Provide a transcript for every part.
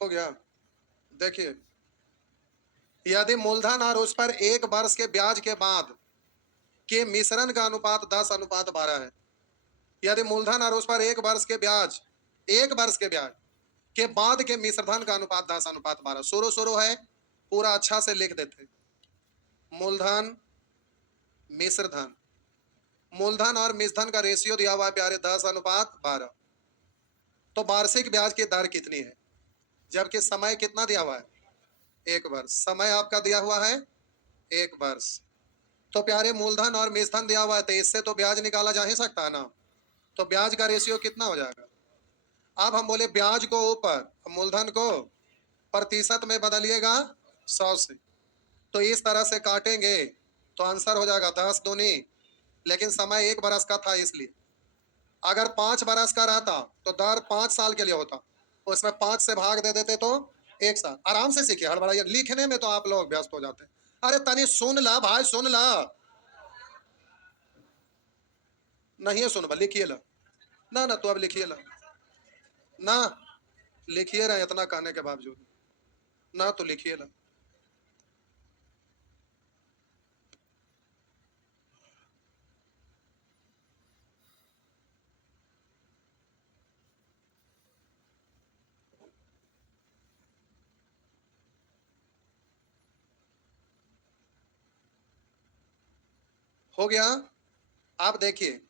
हो गया। देखिए, यदि मूलधन और उस पर 1 वर्ष के ब्याज के बाद के मिश्रण का अनुपात 10:12 है। यदि मूलधन और उस पर 1 वर्ष के ब्याज 1 वर्ष के ब्याज के बाद के मिश्रधन का अनुपात 10:12। शुरू है, पूरा अच्छा से लिख देते। मूलधन, मिश्रधन, मूलधन और मिश्रधन का रेशियो दिया हुआ है प्यारे 10:12। तो वार्षिक ब्याज की दर कितनी है, जबकि समय कितना दिया हुआ है? 1 वर्ष। समय आपका दिया हुआ है 1 वर्ष। तो प्यारे मूलधन और मिश्रधन दिया हुआ है, तो इससे तो ब्याज निकाला जा ही सकता है ना। तो ब्याज का रेशियो कितना हो जाएगा? अब हम बोले ब्याज को ऊपर, मूलधन को प्रतिशत में बदलिएगा 100 से। तो इस तरह से काटेंगे तो आंसर हो जाएगा 10 दूनी, लेकिन समय 1 बरस का था इसलिए। अगर 5 बरस का रहता तो दर 5 साल के लिए होता, उसमें 5 से भाग दे देते तो 1 साल। आराम से सीखिए, हड़बड़ाइए। लिखने में तो आप लोग व्यस्त हो जाते हैं। अरे तनी सुन ला भाई, सुन ला। नहीं है सुन, लिखिए ला। ना ना, तो अब लिखिए ला ना, लिखिए रहे इतना कहने के बावजूद ना, तो लिखिए ला। हो गया। आप देखिए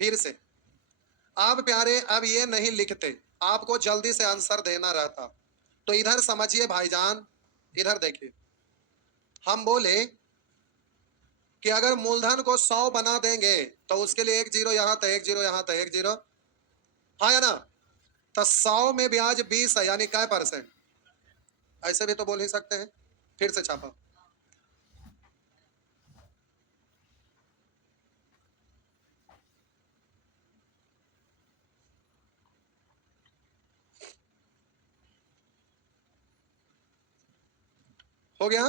फिर से, आप प्यारे अब ये नहीं लिखते, आपको जल्दी से आंसर देना रहता। तो इधर समझिए भाईजान, इधर देखिए। हम बोले कि अगर मूलधन को 100 बना देंगे तो उसके लिए 1 जीरो यहाँ था, 1 जीरो यहाँ था, 1 जीरो, हाँ या ना। तो 100 में ब्याज 20 है, यानी क्या परसेंट? ऐसे भी तो बोल ही सकते हैं। फिर से छापा। हो गया।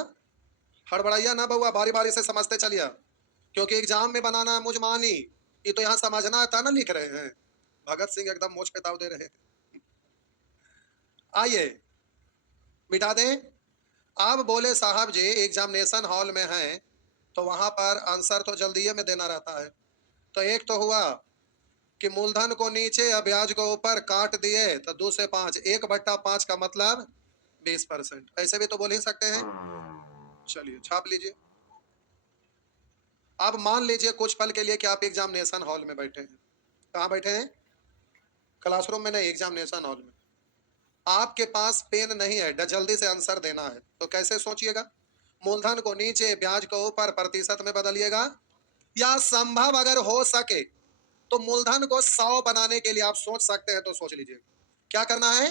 हड़बड़ाइया ना बउआ, बारी बारी से समझते चलिए, क्योंकि एग्जाम में बनाना है मुझ मानी। ये तो यहाँ समझना था ना, लिख रहे हैं। भगत सिंह एकदम मोच पे ताव दे रहे हैं। आइए मिटा दें। आप बोले साहब जी एग्जामिनेशन हॉल में हैं, तो वहां पर आंसर तो जल्दी में देना रहता है। तो एक तो हुआ कि मूलधन को नीचे या ब्याज को ऊपर काट दिए तो 2 से 5, 1/5 का मतलब 20%। ऐसे भी तो बोल ही सकते हैं। चलिए छाप लीजिए। अब मान लीजिए कुछ पल के लिए कि आप एग्जामिनेशन हॉल में बैठे हैं। कहाँ बैठे हैं? क्लासरूम में नहीं, एग्जामिनेशन हॉल में। आपके पास पेन नहीं है, जल्दी से आंसर देना है, तो कैसे सोचिएगा? मूलधन को नीचे ब्याज को ऊपर प्रतिशत में बदलिएगा, या संभव अगर हो सके तो मूलधन को 100 बनाने के लिए आप सोच सकते हैं तो सोच लीजिए। क्या करना है?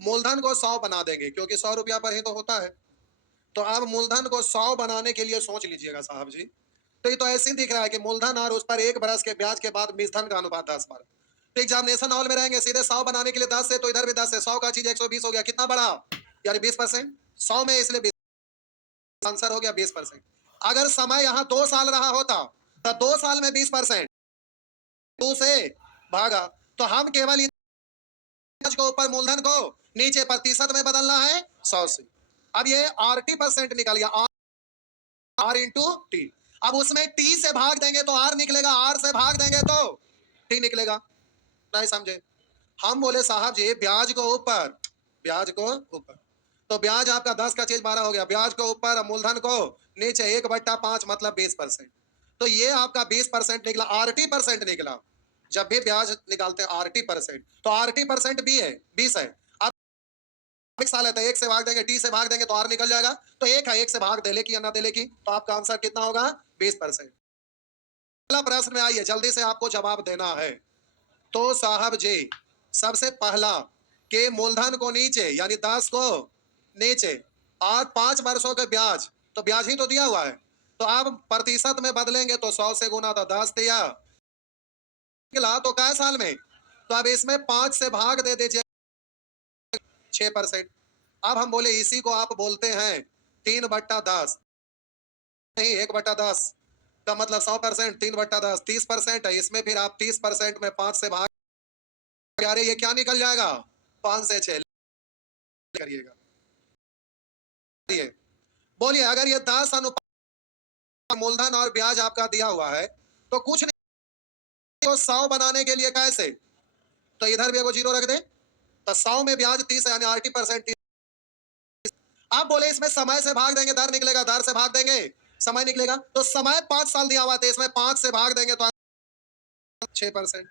मूलधन को 100 बना देंगे, क्योंकि 100 रुपया पर ही तो होता है। तो आप मूलधन को 100 बनाने के लिए सोच लीजिएगा साहब जी। तो ये तो ऐसे ही दिख रहा है कि मूलधन और उस पर 1 बरस के ब्याज के बाद मिश्रधन का अनुपात 10:12। तो एग्जामिनेशन हॉल में रहेंगे, सीधे 100 बनाने के लिए 10 से, तो इधर भी 10 से 100 का चीज 120 हो गया। कितना बढ़ा? यानी 20%। 100 में इसलिए 20, आंसर हो गया 20%। अगर समय यहाँ 2 साल रहा होता तो 2 साल में 20% 2 से भागा, तो हम केवल ब्याज को ऊपर मूलधन को नीचे प्रतिशत में बदलना है 100 से। अब ये आरटी परसेंट निकल गया, आर इंटू टी। अब उसमें टी से भाग देंगे तो आर निकलेगा, आर से भाग देंगे तो टी निकलेगा। नहीं समझे? हम बोले साहब जी ब्याज को ऊपर, ब्याज को ऊपर, तो ब्याज आपका 10 का चीज 12 हो गया। ब्याज को ऊपर मूलधन को नीचे 1/5 मतलब 20%। तो ये आपका 20% निकला, आरटी परसेंट निकला। जब भी ब्याज निकालते हैं आरटी परसेंट, तो आरटी परसेंट बी है, 20 है। अब एक साल है तो 1 से भाग देंगे, टी से भाग देंगे तो आर निकल जाएगा। तो 1 है, 1 से भाग देले की या ना देले की, तो आपका आंसर कितना होगा? 20%। पहला प्रश्न में आइए, जल्दी से आपको जवाब देना है। तो साहब जी सबसे पहला के मूलधन को नीचे यानी 10 को नीचे और 5 वर्षों के ब्याज, तो ब्याज ही तो दिया हुआ है। तो आप प्रतिशत में बदलेंगे तो 100 से गुना, तो 10 दिया, निकला तो क्या साल में? तो अब इसमें 5 से भाग दे दीजिए 6%। अब हम बोले इसी को आप बोलते हैं 3/10, नहीं 1/10 का मतलब 100%, 3/10 30% है। इसमें फिर आप 30% में 5 से भाग, अरे ये क्या निकल जाएगा? 5 से 6। करिएगा। बोलिए अगर ये 10 अनुपात मूलधन और ब्याज आपका दिया हुआ है तो कुछ नहीं, तो 100 बनाने के लिए कैसे, तो इधर भी एगो जीरो रख दे, तो 100 में ब्याज 30 है यानी 80%। आप बोले इसमें समय से भाग देंगे दर निकलेगा, दर से भाग देंगे समय निकलेगा, तो समय 5 साल दिया हुआ था, इसमें 5 से भाग देंगे तो 6%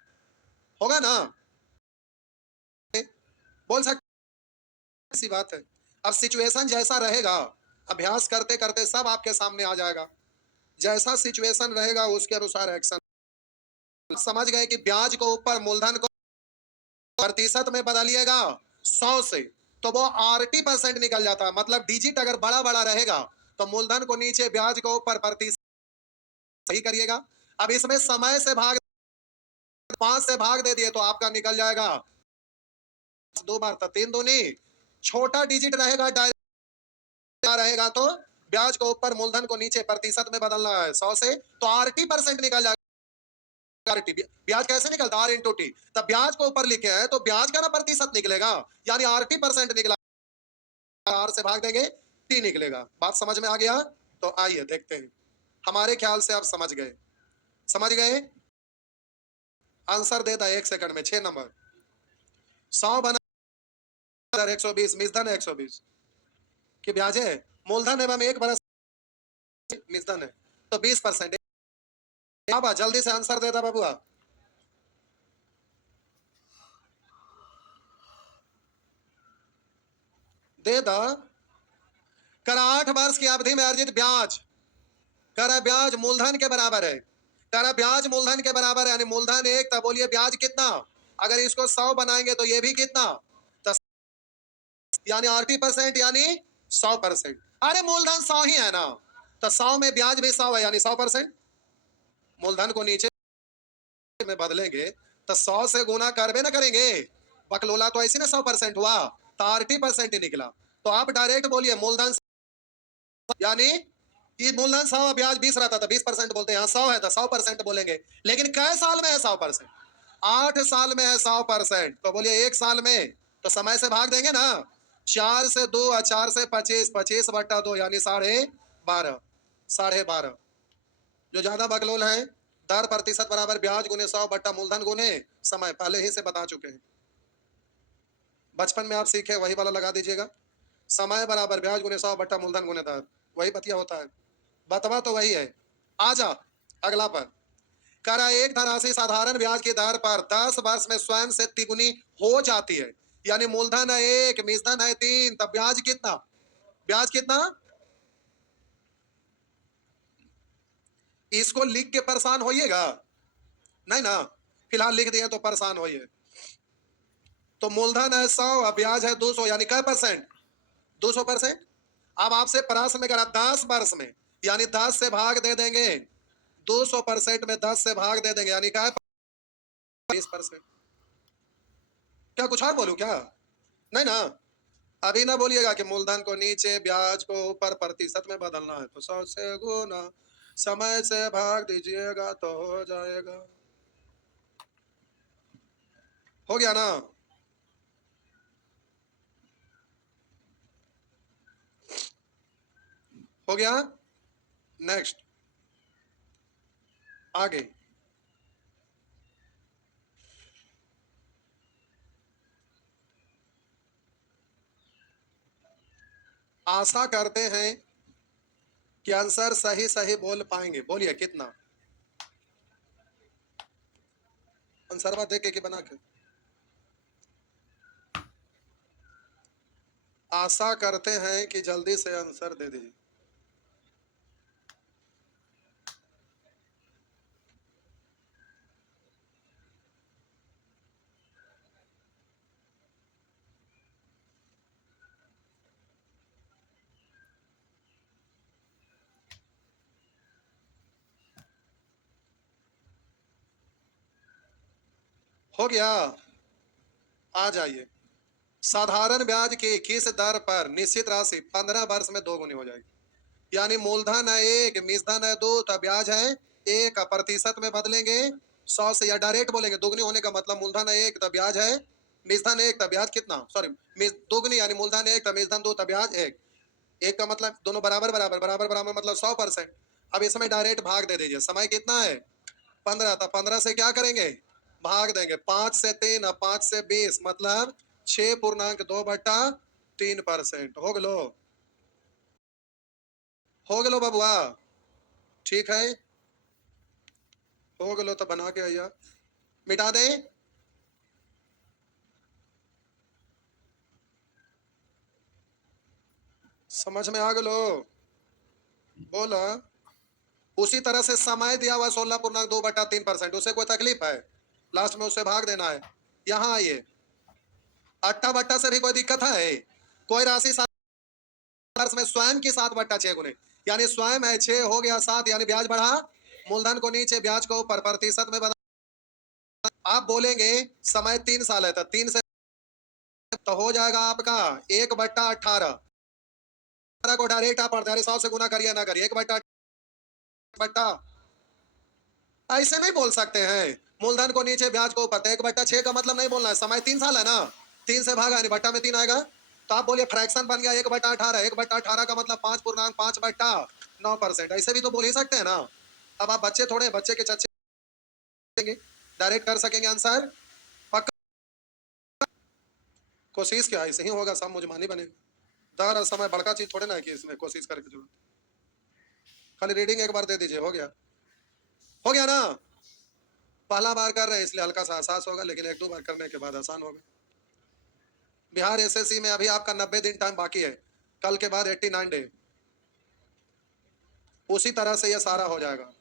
होगा ना। बोल सकते सी बात है। अब सिचुएशन जैसा रहेगा, अभ्यास करते करते सब आपके सामने आ जाएगा। जैसा सिचुएशन रहेगा उसके अनुसार एक्शन। समझ गए कि ब्याज को ऊपर मूलधन को प्रतिशत में बदलिएगा 100 से, तो वो 80% निकल जाता है। मतलब डिजिट अगर बड़ा बड़ा रहेगा तो मूलधन को नीचे, ब्याज को ऊपर, प्रतिशत सही करिएगा। अब इसमें समय से भाग, 5 से भाग दे दिए तो आपका निकल जाएगा 2 बार, था 3 दूनी, छोटा डिजिट रहेगा डायरेक्ट रहेगा तो ब्याज को ऊपर मूलधन को नीचे प्रतिशत में बदलना है 100 से, तो 80% निकल जाएगा। ब्याज कैसे निकलता, आर इंटू टी, तब ब्याज को ऊपर लिखे हैं तो ब्याज का ना प्रतिशत निकलेगा, यानी 80% निकला, आर से भाग देंगे टी निकलेगा। बात समझ में आ गया? तो आइए देखते हैं। हमारे ख्याल से आप समझ गए, समझ गए। आंसर देता 1 सेकंड में। 6 नंबर 100 बना 120, मिसधन है 120 की ब्याज है, मूलधन है एक बरस मिसधन है, तो 20%। अब जल्दी से आंसर देता बाबुआ। दे द कर 8 वर्ष की अवधि में अर्जित ब्याज, कर ब्याज मूलधन के बराबर है, कर ब्याज मूलधन के बराबर है, यानी मूलधन 1, तब बोलिए ब्याज कितना। अगर इसको 100 बनाएंगे तो ये भी कितना, यानी 80% यानी 100%। अरे मूलधन 100 ही है ना, तो 100 में ब्याज भी 100 है यानी 100%। मूलधन को नीचे में बदलेंगे तो 100 से गुना करबे ना करेंगे, बकलोला तो ऐसे ना 100% हुआ, तो 80% ही निकला। तो आप डायरेक्ट बोलिए मूलधन, यानी ये मूलधन 100, ब्याज 20 रहता था 20% बोलते हैं, यहाँ 100 है तो 100% बोलेंगे। लेकिन कै साल में है 100%, 8 साल में है 100%, तो बोलिए 1 साल में, तो समय से भाग देंगे ना, 4 से 2 और 4 से 25, 25 बट्टा 2 यानी 12.5, 12.5। जो ज्यादा बकलोल है, दर प्रतिशत बराबर ब्याज गुने 100 बट्टा मूलधन गुने समय, पहले ही से बता चुके हैं, बचपन में आप सीखे वही वाला लगा दीजिएगा। समय बराबर ब्याज गुने 100 बट्टा मूलधन गुने दर, वही बतिया होता है, बतवा तो वही है। आजा अगला पर, करा एक धनराशि साधारण ब्याज की दर पर 10 वर्ष में स्वयं से तिगुनी हो जाती है, यानी मूलधन है 1, मिसधन है 3, तब ब्याज कितना, ब्याज कितना। इसको लिख के परेशान होइएगा नहीं ना, फिलहाल लिख दिए तो परेशान होइए। तो मूलधन है 100 और ब्याज है 200, यानी कै परसेंट, 200%। अब आपसे प्रश्न में करा 10 वर्ष में, यानी 10 से भाग दे देंगे, 200% में 10 से भाग दे देंगे, यानी क्या, 20%। क्या कुछ और बोलूं क्या, नहीं ना। अभी ना बोलिएगा कि मूलधन को नीचे, ब्याज को ऊपर, प्रतिशत में बदलना है तो 100 से गुना, समय से भाग दीजिएगा तो हो जाएगा। हो गया ना। हो गया। नेक्स्ट आगे, आशा करते हैं कि आंसर सही सही बोल पाएंगे। बोलिए कितना आंसर देख के बना के, आशा करते हैं कि जल्दी से आंसर दे दीजिए। हो गया। आ जाइए। साधारण ब्याज की 21 दर पर निश्चित राशि 15 वर्ष में 2 गुनी हो जाएगी, यानी मूलधन है 1, मिसधन है 2, तब ब्याज है 1, प्रतिशत में बदलेंगे 100 से, या डायरेक्ट बोलेंगे दुगनी होने का मतलब मूलधन है 1 तब ब्याज है मेजधन एक था, ब्याज कितना, सॉरी मेज दोगुनी यानी मूलधन एक था, मेजधन दो था, ब्याज एक। एक का मतलब दोनों बराबर बराबर बराबर बराबर मतलब 100%। अब इसमें डायरेक्ट भाग दे दीजिए। समय कितना है 15 था, 15 से क्या करेंगे भाग देंगे। 5 से 3 और 5 से 20 मतलब 6.2/3%। हो गलो बबुआ, ठीक है हो गलो तो बना के आइया, मिटा दे। समझ में आ गलो, बोला। उसी तरह से समय दिया हुआ 16.2/3%, उसे कोई तकलीफ है, लास्ट में उसे भाग देना है। यहाँ आइए, अट्ठा बट्टा से भी कोई दिक्कत है, कोई राशि में स्वयं की 7/6 गुने, यानी स्वयं है 6 हो गया 7, यानी ब्याज बढ़ा, मूलधन को नीचे ब्याज को ऊपर, प्रतिशत में बदल। आप बोलेंगे समय 3 साल है तो 3 से तो हो जाएगा आपका 1/18 को डायरेक्ट आप 100 से गुना करिए ना करिए, 1/8 ऐसे नहीं बोल सकते हैं। मूलधन को नीचे ब्याज को ऊपर, 1/6 का मतलब नहीं बोलना है। समय 3 साल है ना, 3 से भागा यानी बट्टा में 3 आएगा, तो आप बोलिए फ्रैक्शन बन गया 1/18, 1/18 का मतलब 5.5/9%, ऐसे भी तो बोल ही सकते हैं ना। अब आप बच्चे थोड़े, बच्चे के चच्चे डायरेक्ट कर सकेंगे आंसर, पक्का। कोशिश क्या ऐसे ही होगा, सब मुझमानी बनेगा। दर और समय बड़का चीज थोड़े ना है कि इसमें कोशिश करके जरूरत, खाली रीडिंग एक बार दे दीजिए, हो गया ना। पहला बार कर रहे हैं इसलिए हल्का सा एहसास होगा, लेकिन 1-2 बार करने के बाद आसान होगा। बिहार एसएससी में अभी आपका 90 दिन टाइम बाकी है, कल के बाद 89 डे, उसी तरह से यह सारा हो जाएगा।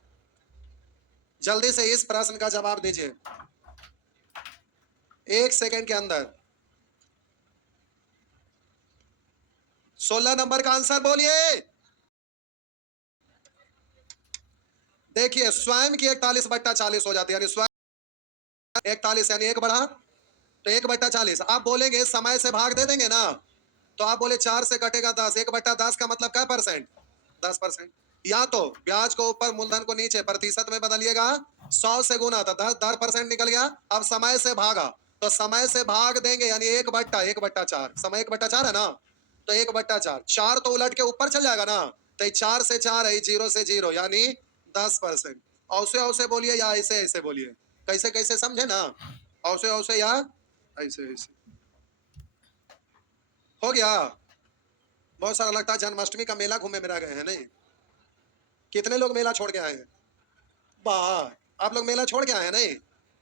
जल्दी से इस प्रश्न का जवाब दीजिए 1 सेकंड के अंदर। 16 नंबर का आंसर बोलिए। देखिए स्वयं की 41/40 हो जाती है, यानी स्वयं 41 यानी एक बढ़ा तो 1/40। आप बोलेंगे समय से भाग दे देंगे ना, तो आप बोले 4 से कटेगा 10, 1/10 का मतलब क्या परसेंट, 10%। या तो ब्याज को ऊपर मूलधन को नीचे प्रतिशत में बदलिएगा, 100 से गुना था 10% निकल गया। अब समय से भागा तो समय से भाग देंगे यानी 1/4, समय 1/4 है ना, तो 1/4, 4 तो उलट के ऊपर चल जाएगा ना, तो 4 से 4 है, 0 से 0 यानी 10%। औसे औसे बोलिए या ऐसे ऐसे बोलिए, कैसे कैसे समझे ना, औसे औसे या ऐसे ऐसे। हो गया। बहुत सारा लगता है जन्माष्टमी का मेला घूमे मेरा गए हैं नहीं, कितने लोग मेला छोड़ के आए हैं, वाह आप लोग मेला छोड़ के आए हैं नहीं,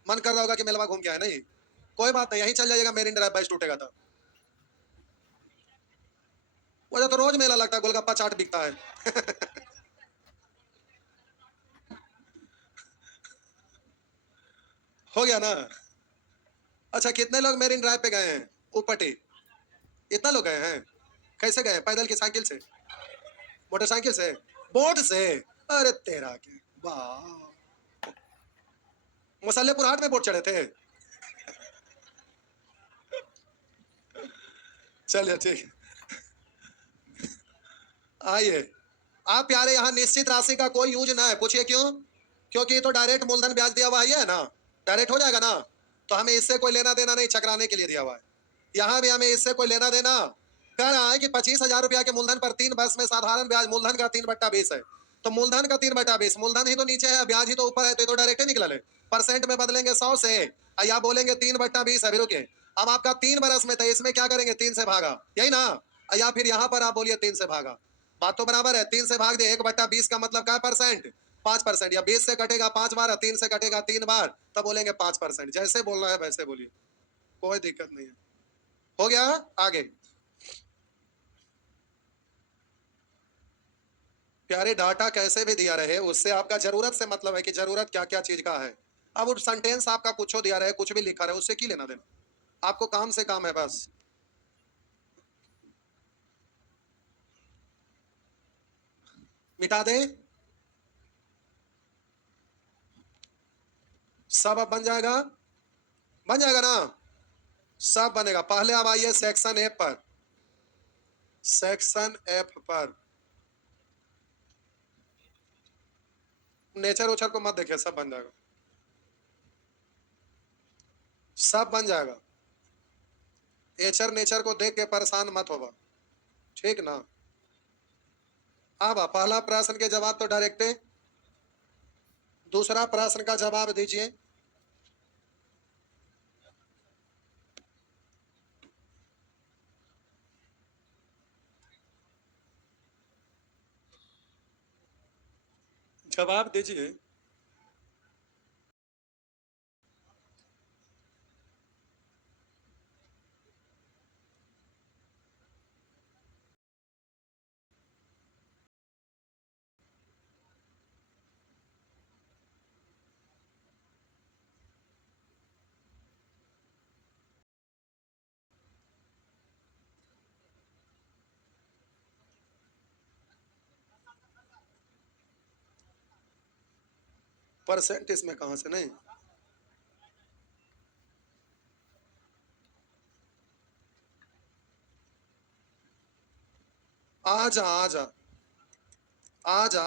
मन कर रहा होगा कि मेला घूम के आए नहीं, कोई बात नहीं, यहीं चल जाइएगा, मेरिन ड्राइव बैच टूटेगा तो। वजह तो रोज मेला लगता है, गोलगप्पा चाट बिकता है। हो गया ना। अच्छा कितने लोग मेरिन ड्राइव पे गए हैं ऊपटी, इतना लोग गए हैं, कैसे गए, पैदल की साइकिल से, मोटरसाइकिल से, बोट से, अरे तेरा के वाह, मुसल्लेपुर हाट में बोट चढ़े थे, चलिए ठीक। आइए आप प्यारे, यहाँ निश्चित राशि का कोई यूज ना है, पूछिए क्यों, क्योंकि ये तो डायरेक्ट मूलधन ब्याज दिया हुआ है ना, डायरेक्ट हो जाएगा ना, तो हमें इससे कोई लेना देना नहीं, चकराने के लिए दिया हुआ है। यहाँ भी हमें इससे कोई लेना देना, कह रहा है कि 25,000 रुपया के मूलधन पर 3 वर्ष में साधारण ब्याज मूलधन का 3/20 है, तो मूलधन का 3/20, मूलधन ही तो नीचे है ब्याज ही तो ऊपर है, तो ये तो डायरेक्ट निकल है। परसेंट में बदलेंगे 100 से, या बोलेंगे 3/20 है, भी रुके। अब आपका 3 बरस में था, इसमें क्या करेंगे 3 से भागा, यही ना, या फिर यहाँ पर आप बोलिए 3 से भागा, बात तो बराबर है। 3 से भाग दे 1/20 का मतलब क्या परसेंट, 5%, या 20 से कटेगा 5 बार, 3 से कटेगा 3 बार, तब बोलेंगे 5%। जैसे बोलना है वैसे बोलिए, कोई दिक्कत नहीं है। हो गया आगे। प्यारे डाटा कैसे भी दिया रहे, उससे आपका जरूरत से मतलब है कि जरूरत क्या क्या चीज का है। अब वो सेंटेंस आपका कुछ दिया रहे, कुछ भी लिखा रहे, उससे की लेना देना, आपको काम से काम है बस। मिटा दे, सब अब बन जाएगा ना, सब बनेगा। पहले अब आइए सेक्शन एफ पर, सेक्शन एफ पर नेचर उचर को मत देखिए, सब बन जाएगा, सब बन जाएगा। एचर नेचर को देख के परेशान मत होगा, ठीक ना। अब पहला प्रश्न के जवाब तो डायरेक्ट है, दूसरा प्रश्न का जवाब दीजिए। जवाब दीजिए। परसेंट इसमें कहां से नहीं, आजा आजा आजा।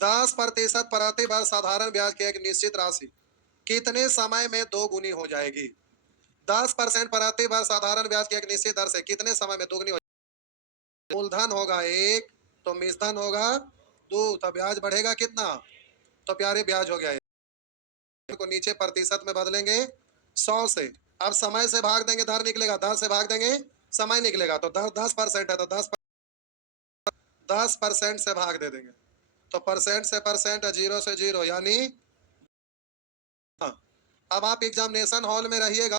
10% प्रति वर्ष साधारण ब्याज की एक निश्चित राशि कितने समय में दो गुनी हो जाएगी? 10% प्रति वर्ष साधारण ब्याज की एक निश्चित दर से कितने समय में दोगुनी हो जाएगी? मूलधन होगा 1, तो मिश्रधन होगा 2, तो ब्याज बढ़ेगा कितना? तो प्यारे ब्याज हो गया को नीचे प्रतिशत में बदलेंगे 100 से। अब समय से भाग देंगे दर निकलेगा, दर से भाग देंगे समय निकलेगा। तो दर 10% है तो 10% से भाग दे देंगे, तो परसेंट से परसेंट, जीरो से जीरो, यानी हाँ। अब आप एग्जामिनेशन हॉल में रहिएगा,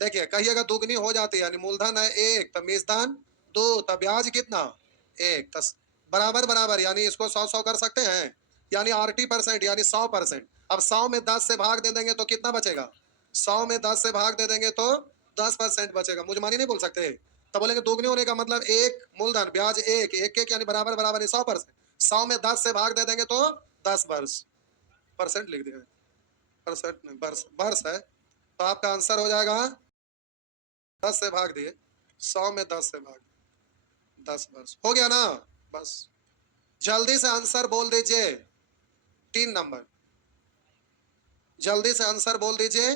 देखिए कहिएगा दुगनी हो जाती है, यानी मूलधन है 1 तो मिश्रधन 2 तो ब्याज कितना 1, तो बराबर बराबर, यानी इसको 100 कर सकते हैं, यानी 80% यानी 100%। अब 100 में 10 से भाग दे देंगे तो कितना बचेगा? 100 में 10 से भाग दे देंगे तो 10% बचेगा। मुझमानी नहीं बोल सकते, तो बोलेंगे दोगुनी होने का मतलब 1 मूलधन ब्याज 1 1 1 यानी बराबर बराबर 100%। 100 में 10 से भाग दे देंगे तो 10 वर्ष, परसेंट लिख दिया, परसेंट नहीं वर्ष, वर्ष है। तो आपका आंसर हो जाएगा 10 से भाग दिए, 100 में 10 से भाग 10 वर्ष हो गया ना। बस जल्दी से आंसर बोल दीजिए, 3 नंबर, जल्दी से आंसर बोल दीजिए,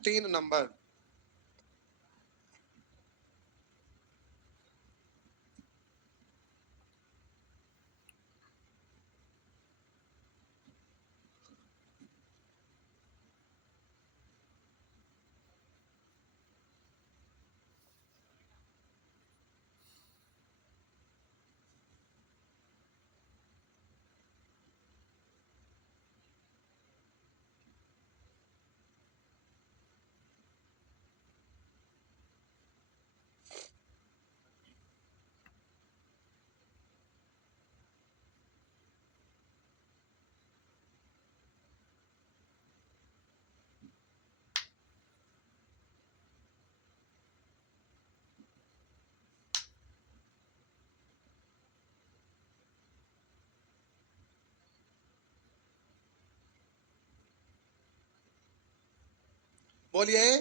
3 नंबर। बोलिए,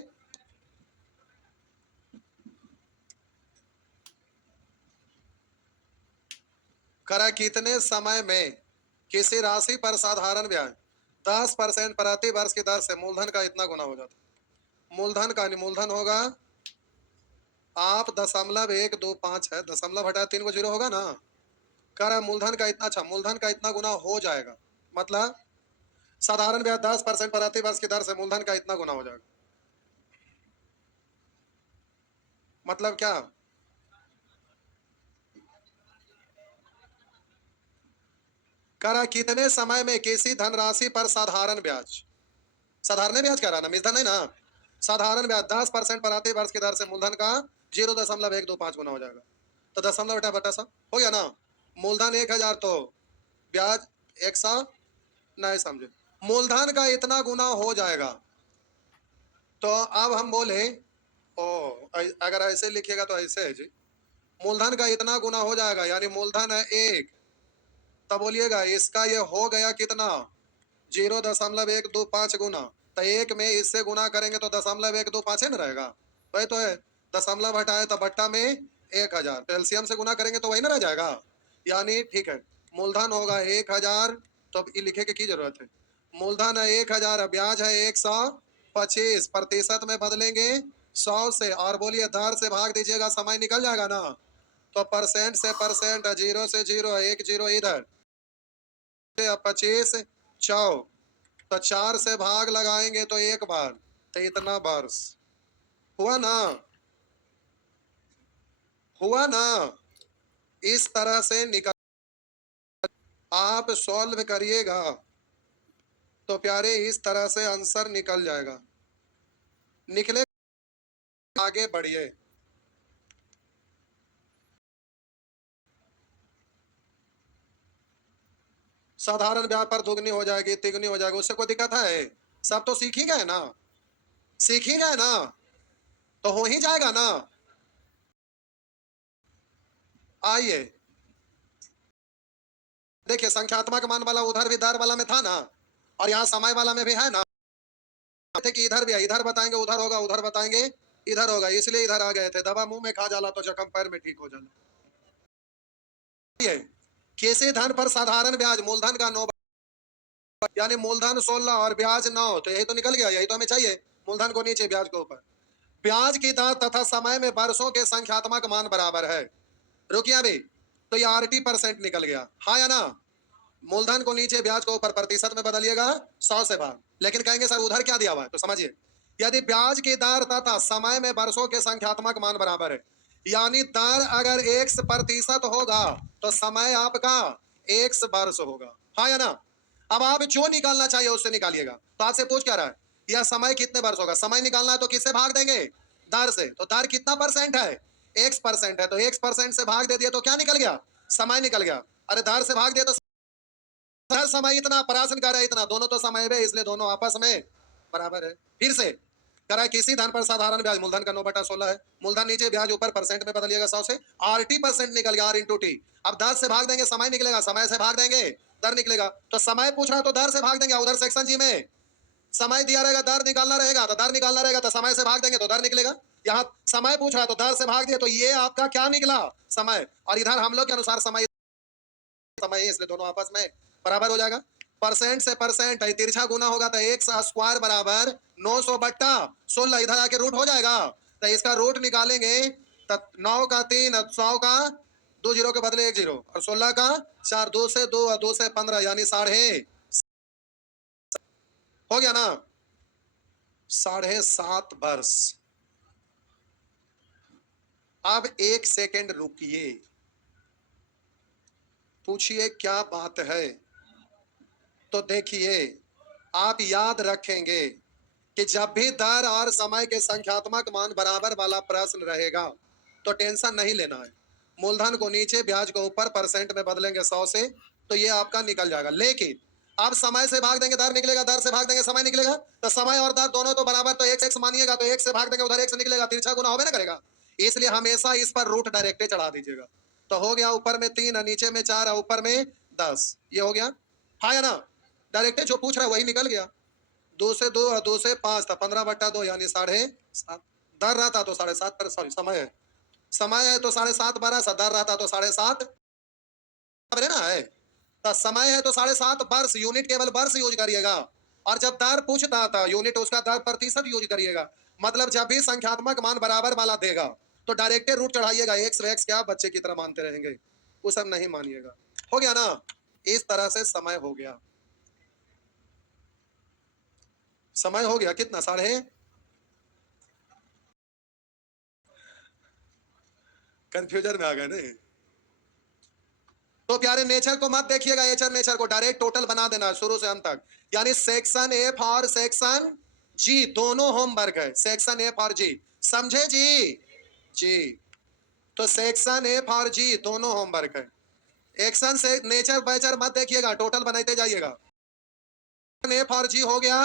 करा कितने समय में किसी राशि पर साधारण ब्याज 10% प्रति वर्ष की दर से मूलधन का इतना गुना हो जाता है। मूलधन का मूलधन होगा, आप 0.125 है, दशमलव हटा 3 को जीरो होगा ना। कह रहा है मूलधन का इतना, अच्छा मूलधन का इतना गुना हो जाएगा, मतलब साधारण ब्याज 10% प्रति वर्ष की दर से मूलधन का इतना गुना हो जाएगा, मतलब क्या? कह रहा कितने समय में किसी धनराशि पर साधारण ब्याज, साधारण ब्याज कह रहा ना, मिश्रधन है ना, साधारण ब्याज 10% प्रति वर्ष की दर से मूलधन का 0.125 गुना हो जाएगा। तो दशमलव बटा बटा 100 हो गया ना। मूलधन 1000 तो ब्याज 100, नहीं समझे, मूलधन का इतना गुना हो जाएगा। तो अब हम बोले ओ, अगर ऐसे लिखिएगा तो ऐसे है जी, मूलधन का इतना गुना हो जाएगा, यानी मूलधन है 1, तब बोलिएगा इसका ये हो गया कितना 0.125 गुना, तो 1 में इससे गुना करेंगे तो 0.125 है ना रहेगा, वही तो है। दशमलव हटाए तो बट्टा में 1000, तो एलसीएम से गुना करेंगे तो वही ना रह जाएगा, यानी ठीक है। मूलधन होगा 1000, तो अब ये लिखे की जरूरत है, मूलधन है 1000, ब्याज है 125, प्रतिशत में बदलेंगे 100 से, और बोलिए दर से भाग दीजिएगा, समय निकल जाएगा ना। तो परसेंट से परसेंट, जीरो से जीरो, एक जीरो इधर, 25 चौ, तो 4 से भाग लगाएंगे तो एक बार, तो इतना वर्ष हुआ ना, हुआ ना। इस तरह से निकल, आप सॉल्व करिएगा तो प्यारे इस तरह से आंसर निकल जाएगा। निकले, आगे बढ़िए। साधारण ब्याज पर दुगनी हो जाएगी, तिगनी हो जाएगी, उससे कोई दिक्कत है? सब तो सीख ही गए ना, सीख ही गए ना, तो हो ही जाएगा ना। आइए देखिए, संख्यात्मक मान वाला उधर भी दर वाला में था ना, और यहाँ समय वाला में भी है ना। थे कि इधर भी है, इधर बताएंगे उधर होगा, उधर बताएंगे इधर होगा, इसलिए इधर आ गए थे। दवा मुंह में खा जाला तो जख्म पैर में ठीक हो जाला। किसी धन पर साधारण ब्याज मूलधन का 9, यानी मूलधन 16 और ब्याज 9, तो यही तो निकल गया, यही तो हमें चाहिए। मूलधन को नीचे, ब्याज को ऊपर। ब्याज की दर तथा समय में वर्षों के संख्यात्मक मान बराबर है। रुकिए अभी, तो ये आरटी परसेंट निकल गया, हाँ या ना। मूलधन को नीचे, ब्याज को ऊपर, प्रतिशत में बदलिएगा 100 से भाग। लेकिन कहेंगे सर उधर क्या दिया हुआ है, तो समझिए, यदि ब्याज की दर तथा समय में वर्षों के संख्यात्मक मान बराबर है, यानी दर अगर 1% होगा तो समय आपका 1 वर्ष होगा, हाँ या ना। अब आप जो निकालना चाहिए उससे निकालिएगा। तो आपसे पूछ क्या रहा है, यह समय कितने वर्ष होगा, समय निकालना है तो किससे भाग देंगे, दर से। तो दर कितना परसेंट है, 1% है, तो 1% से भाग दे दिया तो क्या निकल गया, समय निकल गया। अरे दर से भाग दिया तो समय इतना, परासन कर है इतना, दोनों तो समय है, इसलिए दोनों आपस में बराबर है। फिर से करा, किसी धन पर साधारण ब्याज मूलधन का 9/16 है, मूलधन नीचे, ब्याज ऊपर, परसेंट में बदलिएगा 100 से, आरटी परसेंट निकल गया, आर इंटू टी। अब 10 से भाग देंगे समय निकलेगा, समय से भाग देंगे दर निकलेगा। तो समय पूछ रहा है तो दर से भाग देंगे, उधर सेक्शन जी में समय दिया रहेगा, दर निकालना रहेगा, तो दर निकालना रहेगा, तो समय से भाग देंगे तो दर निकलेगा। यहाँ समय पूछ रहा है तो दर से भाग दिए, तो ये आपका क्या निकला, समय। और इधर हम लोग के अनुसार समय है, इसलिए दोनों आपस में बराबर हो जाएगा। परसेंट से परसेंट है, तिरछा गुना होगा तो 1 बराबर 900/16, इधर आके रूट हो जाएगा, तो इसका रूट निकालेंगे तो 9 का 3, 100 का 2 जीरो के बदले 1 जीरो, और 16 का 4, 2 से 2 और 2 से 15, यानी 7.5 हो गया ना, 7.5 वर्ष। अब 1 सेकेंड रुकिए, पूछिए क्या बात है। तो देखिए, आप याद रखेंगे कि जब भी दर और समय के संख्यात्मक मान बराबर वाला प्रश्न रहेगा तो टेंशन नहीं लेना है। मूलधन को नीचे, ब्याज को ऊपर, परसेंट में बदलेंगे 100 से, तो ये आपका निकल जाएगा। लेकिन आप समय से भाग देंगे दर निकलेगा, दर से भाग देंगे समय निकलेगा, तो समय और दर दोनों तो बराबर, तो एक मानिएगा, तो 1 से भाग देंगे उधर 1 से निकलेगा, तिरछा गुना होवे ना करेगा। इसलिए हमेशा इस पर रूट डायरेक्ट चढ़ा दीजिएगा। तो हो गया, ऊपर में 3, नीचे में 4, ऊपर में 10, ये हो गया, हाँ या ना। डायरेक्ट जो पूछ रहा है वही निकल गया। 2 से 2 और 2 से 5 था, 15/2, यानी 7.5। दर रहता तो 7.5 पर, सॉरी समय है, समय है तो 7.5 बरस, दर रहता तो 7.5 है ना, है तो समय है तो 7.5 वर्ष, यूनिट केवल वर्ष यूज करिएगा। और जब दर पूछता था यूनिट, उसका दर प्रतिशत यूज करिएगा। मतलब जब भी संख्यात्मक मान बराबर वाला देगा तो डायरेक्ट रूट चढ़ाइएगा, एक्स एक्स क्या बच्चे की तरह मानते रहेंगे, वो सब नहीं मानिएगा। हो गया ना, इस तरह से समय हो गया, समय हो गया कितना, 7.5। कंफ्यूजन में आ गए नहीं। तो प्यारे नेचर को मत देखिएगा, नेचर को डायरेक्ट टोटल बना देना शुरू से अंत तक। यानी सेक्शन एफ और सेक्शन जी दोनों होमवर्क है, सेक्शन एफ और जी, समझे जी, जी। तो सेक्शन एफ और जी दोनों होमवर्क है। एक्शन से नेचर बैचर मत देखिएगा, टोटल बनाते जाइएगा। एफ और जी हो गया,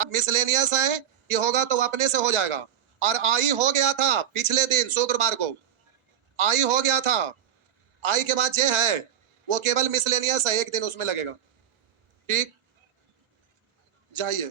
मिसलेनियस है, ये होगा तो अपने से हो जाएगा। और आई हो गया था पिछले दिन शुक्रवार को, आई हो गया था। आई के बाद जे है वो केवल मिसलेनियस है, एक दिन उसमें लगेगा। ठीक, जाइए।